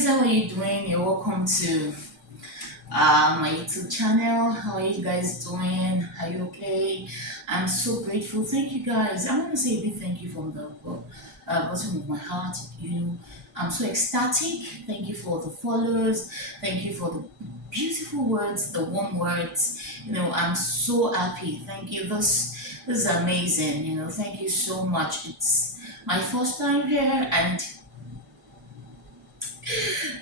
guys, how are you doing? You're welcome to my YouTube channel. How are you guys doing? Are you okay? I'm so grateful. Thank you guys. I want to say a big thank you from the bottom of my heart. I'm so ecstatic. Thank you for the followers. Thank you for the beautiful words, the warm words. I'm so happy. Thank you. This is amazing. Thank you so much. It's my first time here, and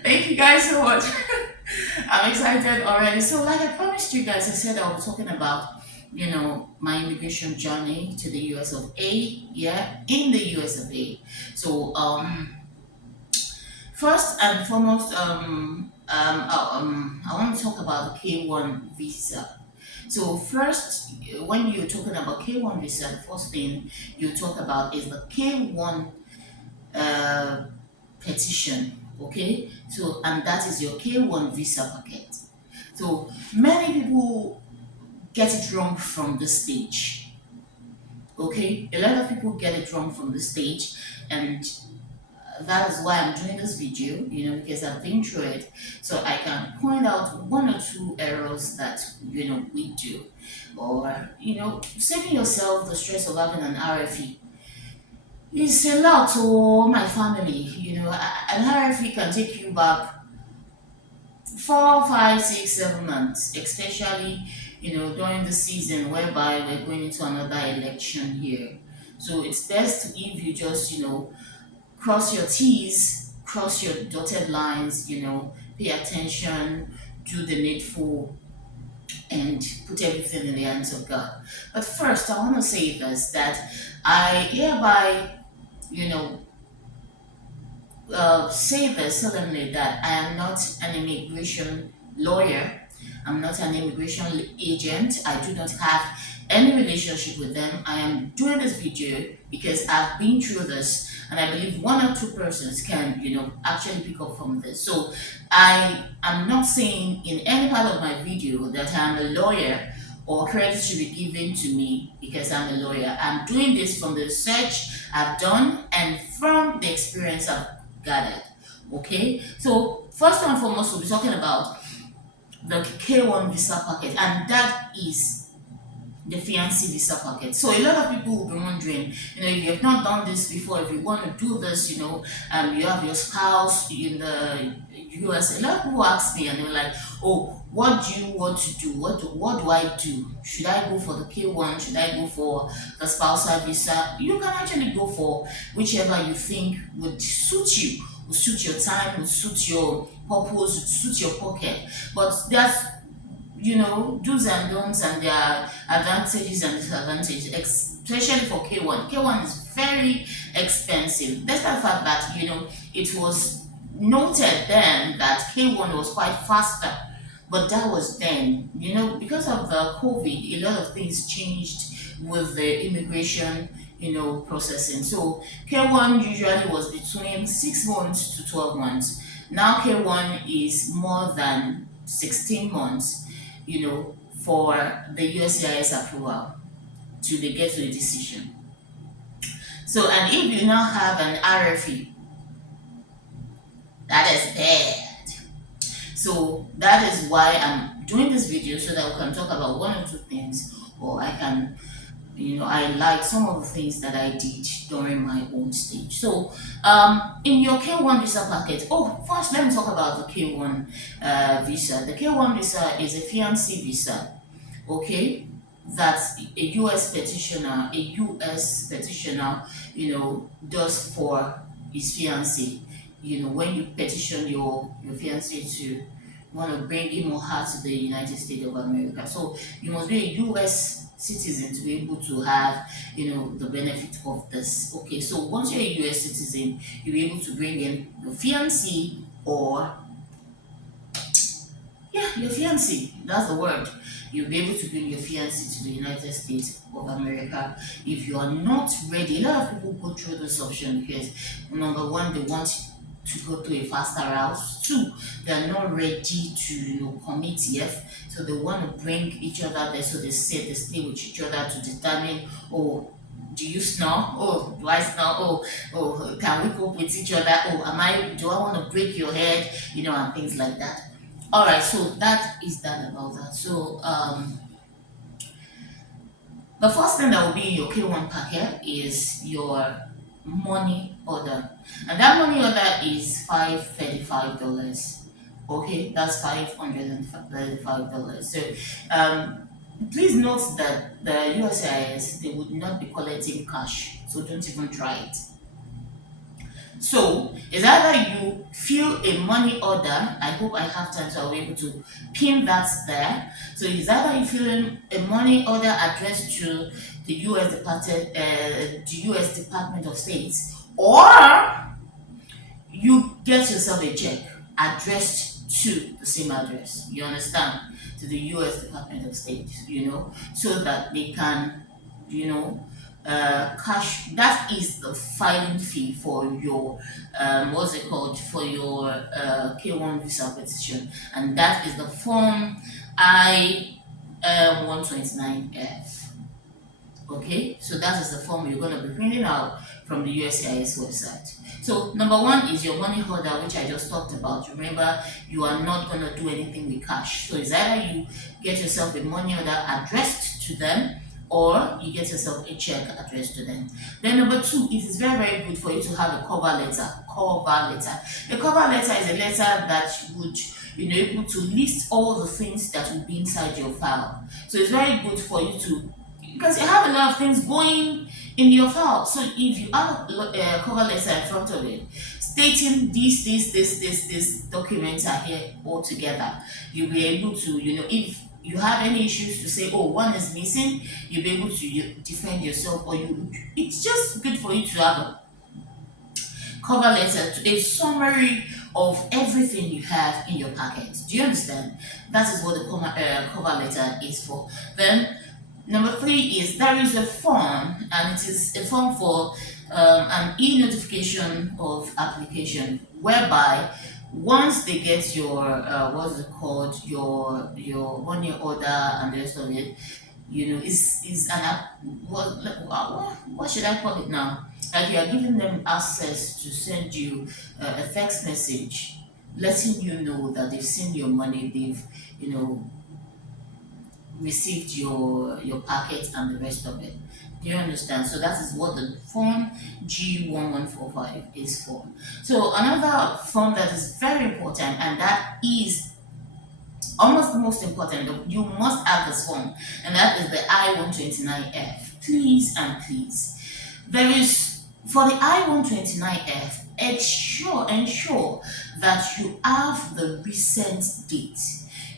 thank you guys so much. I'm excited already. So, like I promised you guys, I said I was talking about, my immigration journey to the US of A. Yeah, in the US of A. So, first and foremost, I want to talk about the K1 visa. So, first, when you're talking about K1 visa, the first thing you talk about is the K1 uh, petition. Okay, so and that is your K1 visa packet. So many people get it wrong from this stage. Okay, a lot of people get it wrong from this stage, and that is why I'm doing this video, because I've been through it, so I can point out one or two errors that we do, or saving yourself the stress of having an RFE. It's a lot to my family. An RFE can take you back 4, 5, 6, 7 months, especially during the season whereby we're going into another election here. So it's best if you just cross your T's, cross your dotted lines, pay attention, do the needful, and put everything in the hands of God. But first, I want to say this, that I hereby, you know, say this solemnly, that I am not an immigration lawyer. I'm not an immigration agent. I do not have any relationship with them. I am doing this video because I've been through this, and I believe one or two persons can, actually pick up from this. So I am not saying in any part of my video that I'm a lawyer or credit should be given to me because I'm a lawyer. I'm doing this from the research I've done and from the experience I've gathered. Okay, so first and foremost, we'll be talking about the K1 visa packet, and that is the fiancé visa packet. So a lot of people will be wondering, if you have not done this before, if you want to do this, you have your spouse in the US. A lot of people ask me, and they're like, "Oh, what do you want to do? What do I do? Should I go for the K1? Should I go for the spousal visa?" You can actually go for whichever you think would suit you, would suit your time, would suit your purpose, would suit your pocket. But there's do's and don'ts, and there are advantages and disadvantages, especially for K1. K1 is very expensive. Despite the fact that, it was noted then that K1 was quite faster. But that was then, because of the COVID, a lot of things changed with the immigration, processing. So K1 usually was between 6 months to 12 months. Now K1 is more than 16 months, for the USCIS approval to they get to a decision. So, and if you now have an RFE, that is bad. So that is why I'm doing this video, so that we can talk about one or two things, or I can, I like some of the things that I did during my own stage. So, in your K1 visa packet, first let me talk about the K1 visa. The K1 visa is a fiancé visa, okay? That a US petitioner, does for his fiancé. When you petition your fiancé to want to bring him or her to the United States of America. So you must be a US citizen to be able to have, the benefit of this. Okay, so once you're a US citizen, you'll be able to bring in your fiancé, or yeah, your fiancé. That's the word. You'll be able to bring your fiancé to the United States of America if you are not ready. A lot of people go through this option because number one, they want to go to a faster route. Two, they are not ready to commit yet, so they want to bring each other there. So they stay with each other to determine, oh, Do you snore? Oh, do I snore? Oh, can we cope with each other? Oh, do I want to break your head? And things like that. All right, so that is that about that. So, the first thing that will be in your K1 packet is your money order. And that money order is $535. Okay, that's $535. So, um, please note that the USIS, they would not be collecting cash. So don't even try it. So it's either you fill a money order. I hope I have time, so I'll be able to pin that there. So it's either you fill in a money order addressed to the U.S. Department of State, or you get yourself a check addressed to the same address. You understand? To the U.S. Department of State. So that they can, you know, cash. That is the filing fee for your what's it called, for your K1 visa petition, and that is the form I-129F. Okay, so that is the form you're going to be printing out from the USCIS website. So number one is your money holder, which I just talked about. Remember, you are not going to do anything with cash. So it's either you get yourself a money order addressed to them, or you get yourself a check addressed to them. Then number two, it is very, very good for you to have a cover letter. Cover letter. A cover letter is a letter that would, able to list all the things that will be inside your file. So it's very good for you to, because you have a lot of things going in your file. So if you have a cover letter in front of it stating this documents are here all together, you'll be able to, if you have any issues to say, oh, one is missing, you'll be able to defend yourself, or it's just good for you to have a cover letter, to a summary of everything you have in your packet. Do you understand? That is what the cover letter is for. Then number three is there is a form, and it is a form for an e-notification of application, whereby once they get your what's it called, your money order and the rest of it, is an app. What should I call it now? Like, you are giving them access to send you a text message letting you know that they've seen your money, they've you know received your packet and the rest of it. Do you understand? So that is what the form G1145 is for. So another form that is very important, and that is almost the most important, you must have this form, and that is the I-129F. Please and please. There is, for the I-129F, ensure that you have the recent date.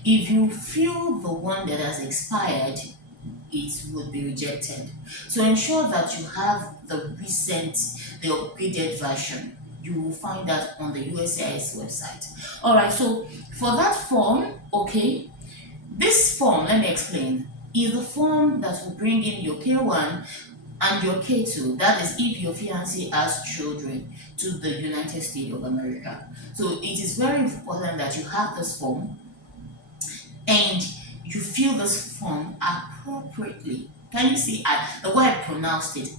If you fill the one that has expired, it would be rejected. So ensure that you have the upgraded version. You will find that on the USCIS website. All right, so for that form, okay, this form, let me explain, is the form that will bring in your K1 and your K2. That is if your fiancé has children, to the United States of America. So it is very important that you have this form and you fill this form appropriately. Can you see the way I pronounced it?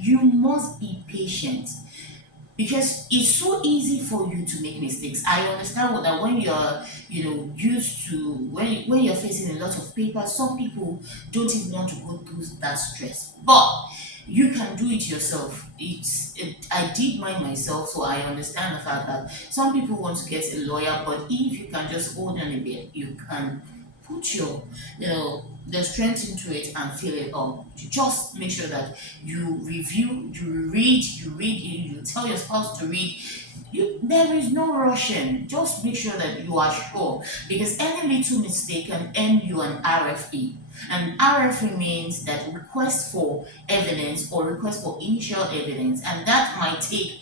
You must be patient, because it's so easy for you to make mistakes. I understand that when you're, used to, when you're facing a lot of papers, some people don't even want to go through that stress. But you can do it yourself. I did mine myself, so I understand the fact that some people want to get a lawyer, but if you can just hold on a bit, you can put your, the strength into it and fill it up. You just make sure that you review, you read, you tell your spouse to read. There is no rushing. Just make sure that you are sure, because any little mistake can end you an RFE. And RFE means that request for evidence, or request for initial evidence, and that might take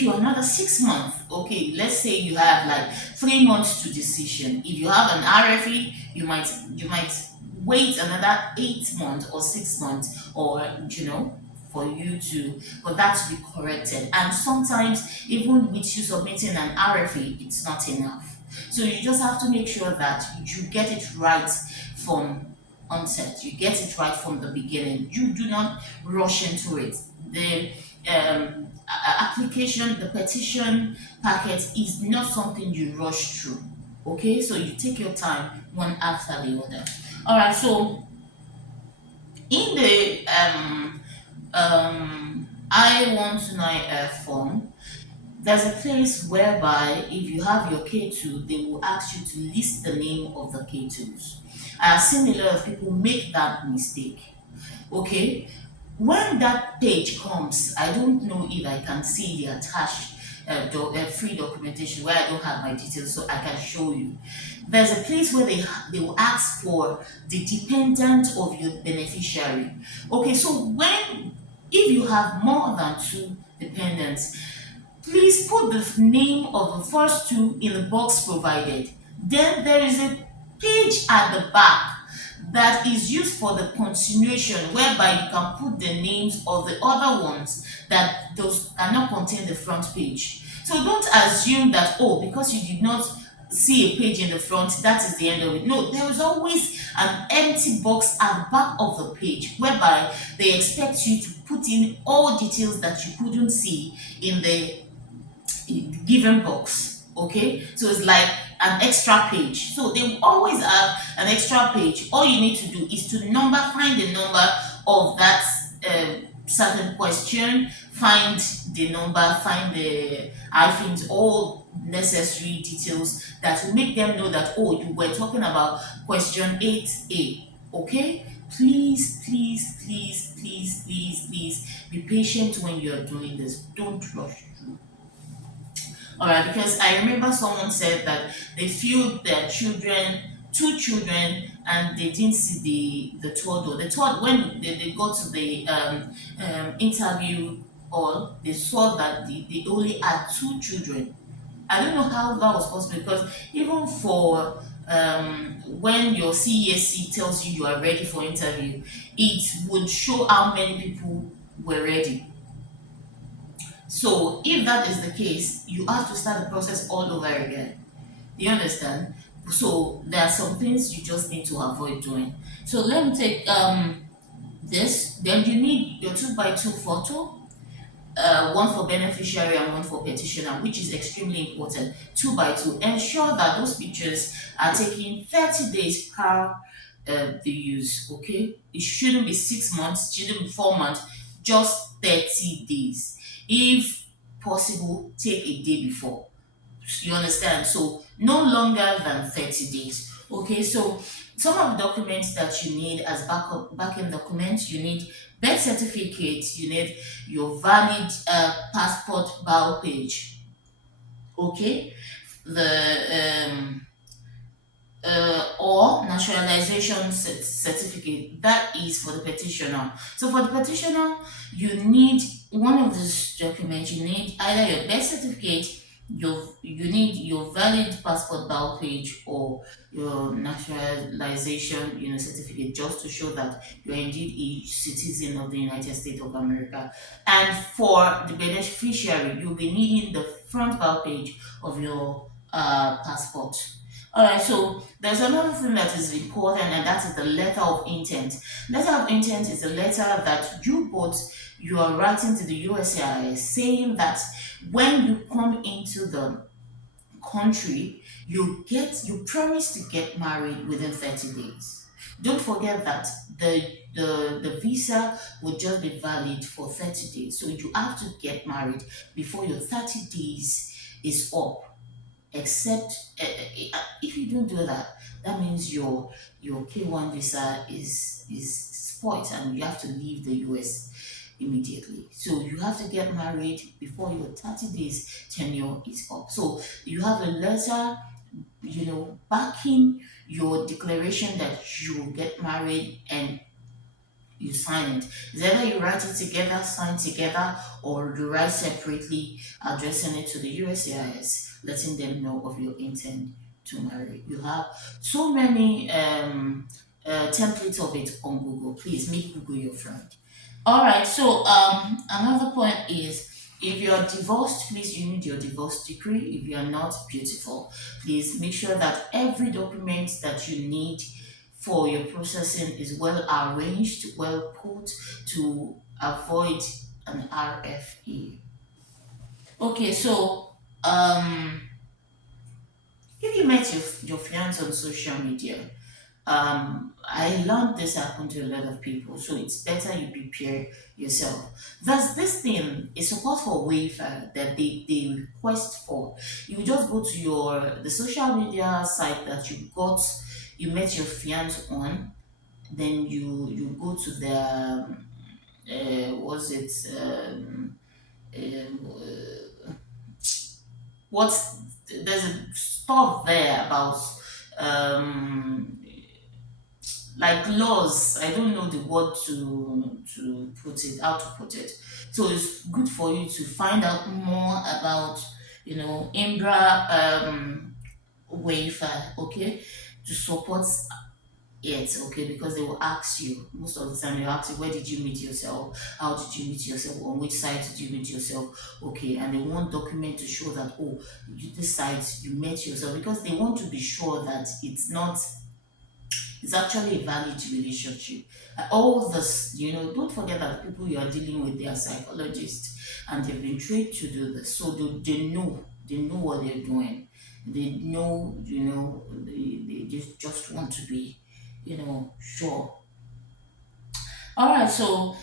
you another 6 months. Okay, let's say you have like 3 months to decision. If you have an RFE, you might wait another 8 months or 6 months, or for that to be corrected. And sometimes even with you submitting an RFE, it's not enough. So you just have to make sure that you get it right from onset. You get it right from the beginning. You do not rush into it. The application, the petition packet is not something you rush through. Okay, so you take your time one after the other. All right, so in the I-129F form, there's a place whereby if you have your K2, they will ask you to list the name of the K2s. I have seen a lot of people make that mistake. Okay, when that page comes, I don't know if I can see the attached free documentation where I don't have my details, so I can show you. There's a place where they will ask for the dependent of your beneficiary. Okay, so if you have more than two dependents, please put the name of the first two in the box provided. Then there is a page at the back that is used for the continuation, whereby you can put the names of the other ones that those cannot contain the front page. So don't assume that, oh, because you did not see a page in the front, that is the end of it. No, there is always an empty box at the back of the page whereby they expect you to put in all details that you couldn't see in the given box. Okay, so it's like an extra page. So they will always have an extra page. All you need to do is to find the number of that certain question, find the number, find the hyphens, all necessary details that will make them know that, oh, you were talking about question 8A. Okay, please, please, please, please, please, please be patient when you are doing this. Don't rush through. All right, because I remember someone said that they feel their children, two children, and they didn't see the third one. The third, when they got to the interview hall, they saw that they only had two children. I don't know how that was possible, because even for when your CESC tells you are ready for interview, it would show how many people were ready. So if that is the case, you have to start the process all over again. Do you understand? So there are some things you just need to avoid doing. So let me take this. Then you need your 2 by 2 photo, one for beneficiary and one for petitioner, which is extremely important. 2 by 2. Ensure that those pictures are taken 30 days prior the use. Okay, it shouldn't be 6 months, shouldn't be 4 months, just 30 days. If possible, take a day before. You understand? So no longer than 30 days. Okay, so some of the documents that you need as backing documents, you need birth certificate, you need your valid passport bio page. Okay, the or naturalization certificate, that is for the petitioner. So for the petitioner, you need one of these documents. You need either your birth certificate, you need your valid passport bio page, or your naturalization certificate, just to show that you're indeed a citizen of the United States of America. And for the beneficiary, you'll be needing the front bio page of your passport. All right, so there's another thing that is important, and that is the letter of intent. Letter of intent is a letter that you are writing to the USCIS, saying that when you come into the country, you promise to get married within 30 days. Don't forget that the visa will just be valid for 30 days. So you have to get married before your 30 days is up. Except if you don't do that, that means your K1 visa is spoiled and you have to leave the US immediately. So you have to get married before your 30 days tenure is up. So you have a letter, backing your declaration that you will get married, and you sign it. It's either you write it together, sign together, or you write separately, addressing it to the USCIS, letting them know of your intent to marry. You have so many templates of it on Google. Please make Google your friend. All right. So another point is, if you're divorced, please, you need your divorce decree. If you are not, beautiful. Please make sure that every document that you need for your processing is well arranged, well put to avoid an RFE. Okay, so if you met your fiance on social media, I learned this happened to a lot of people, so it's better you prepare yourself. There's this thing, a support for waiver that they request for. You just go to the social media site that you met your fiance on, then you go to their was it what's there's a stuff there about um like laws. I don't know the word to put it, how to put it. So it's good for you to find out more about, Imbra waiver, okay, to support it, okay, because they will ask you most of the time. They will ask you, where did you meet yourself? How did you meet yourself? On which site did you meet yourself? Okay, and they want document to show that, oh, this site you met yourself, because they want to be sure that it's actually a valid relationship. All this, don't forget that people you are dealing with, they are psychologists and they've been trained to do this. So they know what they're doing. They know, they just want to be, sure. All right, so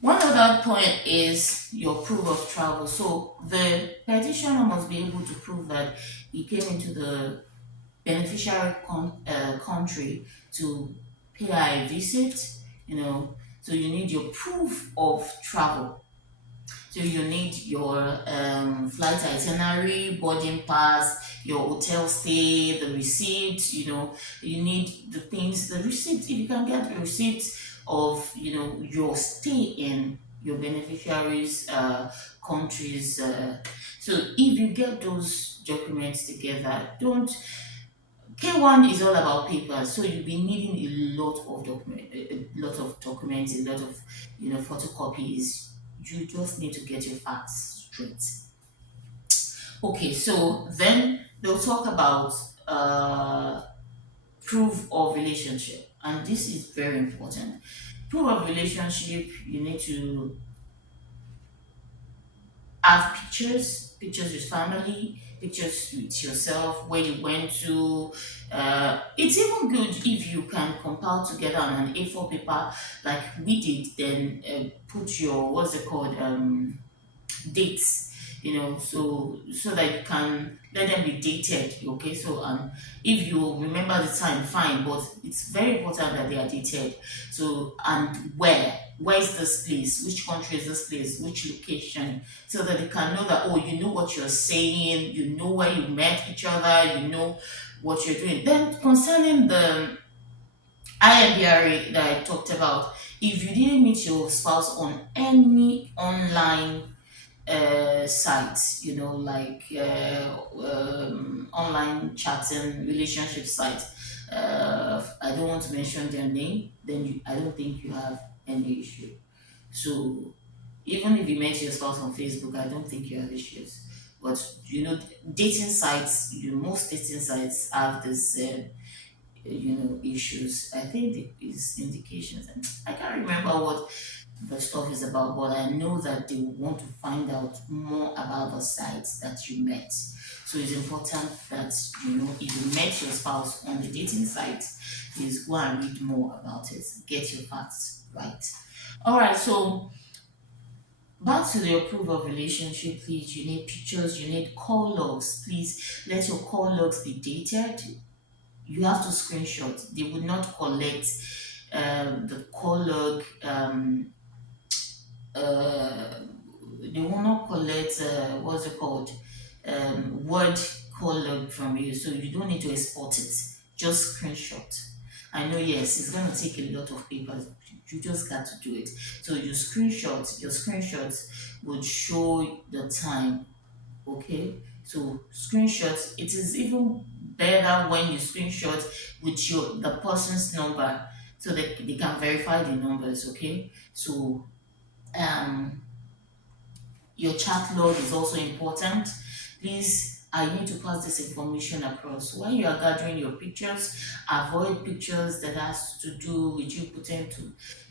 one other point is your proof of travel. So the petitioner must be able to prove that he came into the beneficiary country to pay a visit, so you need your proof of travel. So you need your flight itinerary, boarding pass, your hotel stay, the receipt, you need the things, the receipt, if you can get the receipt of, your stay in your beneficiaries countries. So if you get those documents together, don't K1 is all about paper, so you'll be needing a lot of documents, a lot of photocopies. You just need to get your facts straight. Okay, so then they'll talk about proof of relationship, and this is very important. Proof of relationship, you need to have pictures with family, pictures with yourself, where you went to. It's even good if you can compile together on an A4 paper like we did, then put your, what's it called, dates, so that you can let them be dated. Okay, so if you remember the time, fine, but it's very important that they are dated. So, and where is this place, which country is this place, which location, so that they can know that, oh, you know what you're saying, you know where you met each other, you know what you're doing. Then concerning the IMBRA that I talked about, if you didn't meet your spouse on any online sites, like online chatting relationship sites. I don't want to mention their name, then I don't think you have any issue. So even if you met your spouse on Facebook, I don't think you have issues. But dating sites, most dating sites have this issues. I think it is indications. And I can't remember what the stuff is about, but I know that they want to find out more about the sites that you met. So it's important that if you met your spouse on the dating site, please go and read more about it. Get your facts right. All right, so back to the approval of relationship, please. You need pictures, you need call logs. Please let your call logs be dated. You have to screenshot. They would not collect the call log. Uh, they will not collect what's it called, word call log from you. So you don't need to export it. Just screenshot. I know, yes, it's gonna take a lot of paper. You just got to do it. So your screenshots would show the time. Okay, so screenshots, it is even better when you screenshot with the person's number, so that they can verify the numbers. Okay, so um your chat log is also important. Please I need to pass this information across. When you are gathering your pictures, avoid pictures that has to do with you putting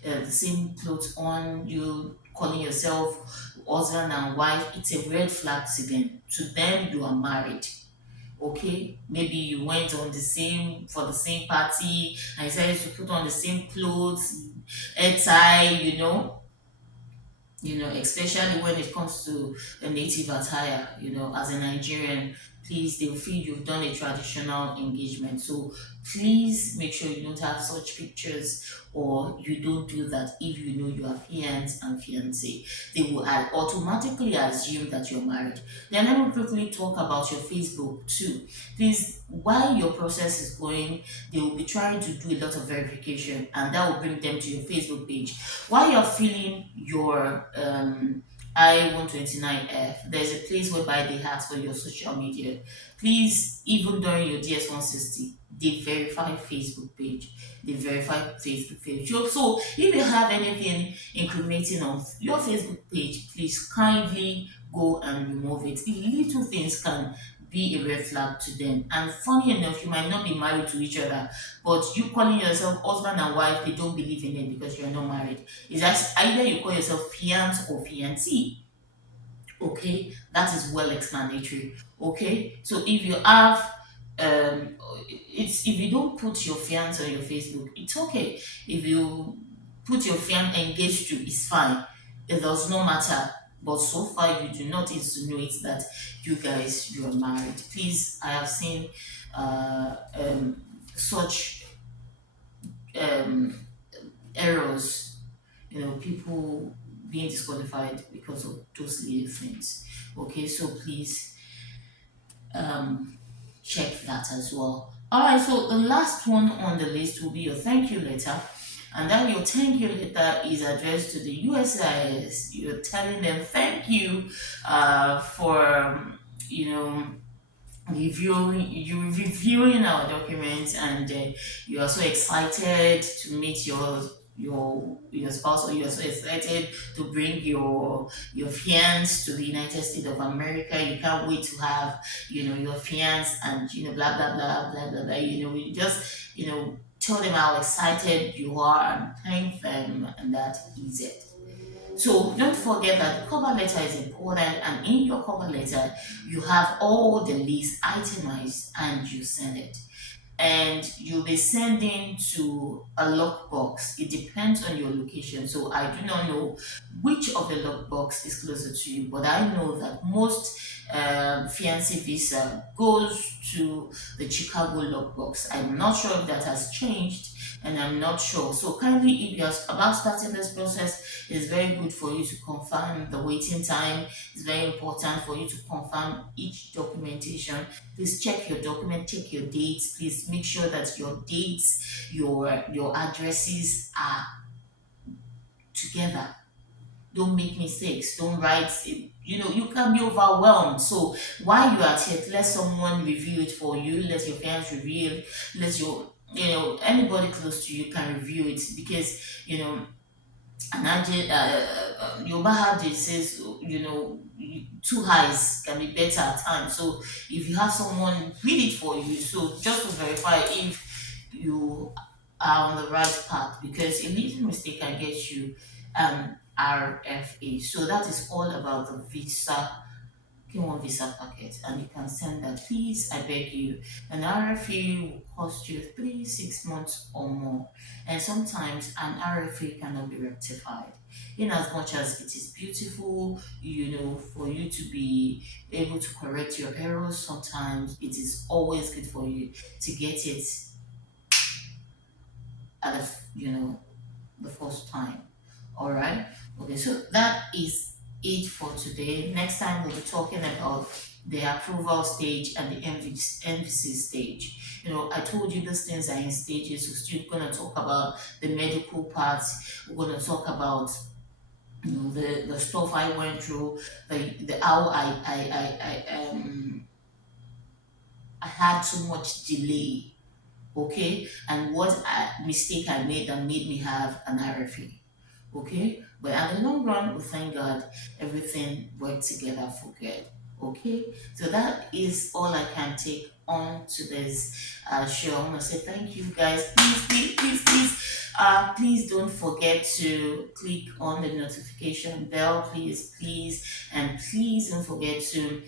the same clothes on, you calling yourself husband and wife. It's a red flag to them. To them, you are married. Okay, maybe you went on the same for the same party and decided to put on the same clothes, hair tie, especially when it comes to a native attire, as a Nigerian, please, they'll feel you've done a traditional engagement. So please make sure you don't have such pictures or you don't do that if you know you are fiance and fiancé. They will automatically assume that you're married. Then let me quickly talk about your Facebook too. Please, while your process is going, they will be trying to do a lot of verification and that will bring them to your Facebook page. While you're filling your I-129F, there's a place whereby they ask for your social media. Please, even during your DS-160, they verify Facebook page. They verify Facebook page. So if you have anything incriminating on your Facebook page, please kindly go and remove it. Little things can be a red flag to them. And funny enough, you might not be married to each other, but you calling yourself husband and wife, they don't believe in it because you're not married. It's just either you call yourself fiance or fiancé. Okay, that is well explanatory. Okay, so if you have it's if you don't put your fiance on your Facebook, it's okay. If you put your fiance engaged to, it's fine. It does not matter. But so far, you do not insinuate that you are married. Please, I have seen such um, errors, people being disqualified because of those little things. Okay, so please um, check that as well. All right, so the last one on the list will be your thank you letter. And that your thank you letter is addressed to the USIS. You're telling them thank you for, you know, reviewing our documents, and you are so excited to meet your spouse, or you are so excited to bring your fiance to the United States of America. You can't wait to have your fiance, and blah blah blah blah blah blah. We just tell them how excited you are and thank them, and that is it. So don't forget that the cover letter is important, and in your cover letter, you have all the list itemized and you send it. And you'll be sending to a lockbox. It depends on your location. So I do not know which of the lockbox is closer to you, but I know that most fiancé visa goes to the Chicago lockbox. I'm not sure if that has changed, and I'm not sure. So kindly, if you're about starting this process, it's very good for you to confirm the waiting time. It's very important for you to confirm each documentation. Please check your document, check your dates. Please make sure that your dates, your addresses are together. Don't make mistakes. Don't write it. You can be overwhelmed. So while you are at it, let someone review it for you. Let your parents review it. Let your anybody close to you can review it, because Yoruba hadith says, two eyes can be better at times. So if you have someone read it for you, so just to verify if you are on the right path, because a little mistake can get you RFA. So that is all about the visa K1 visa packet, and you can send that. Please, I beg you. An RFA will cost you 3 6 months or more, and sometimes an RFA cannot be rectified. In as much as it is beautiful, for you to be able to correct your errors, sometimes it is always good for you to get it at the first time. All right. Okay. So that is it for today. Next time we'll be talking about the approval stage and the MVC stage. I told you these things are in stages. We're still gonna talk about the medical parts. We're gonna talk about the stuff I went through, the how I had so much delay, okay, and what mistake I made that made me have an RFE, okay. But at the long run, we thank God everything worked together for good, Okay, so that is all I can take on to this show. I want to say thank you guys. Please don't forget to click on the notification bell, please, and please don't forget to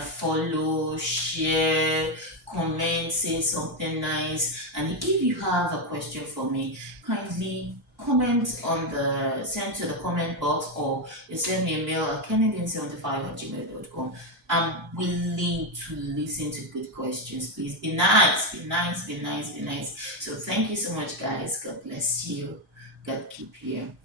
follow, share, comment, say something nice. And if you have a question for me, kindly comment on the send to the comment box, or you send me a mail at kennedy75@gmail.com. I'm willing to listen to good questions. Please be nice, be nice, be nice, be nice. So thank you so much, guys. God bless you. God keep you.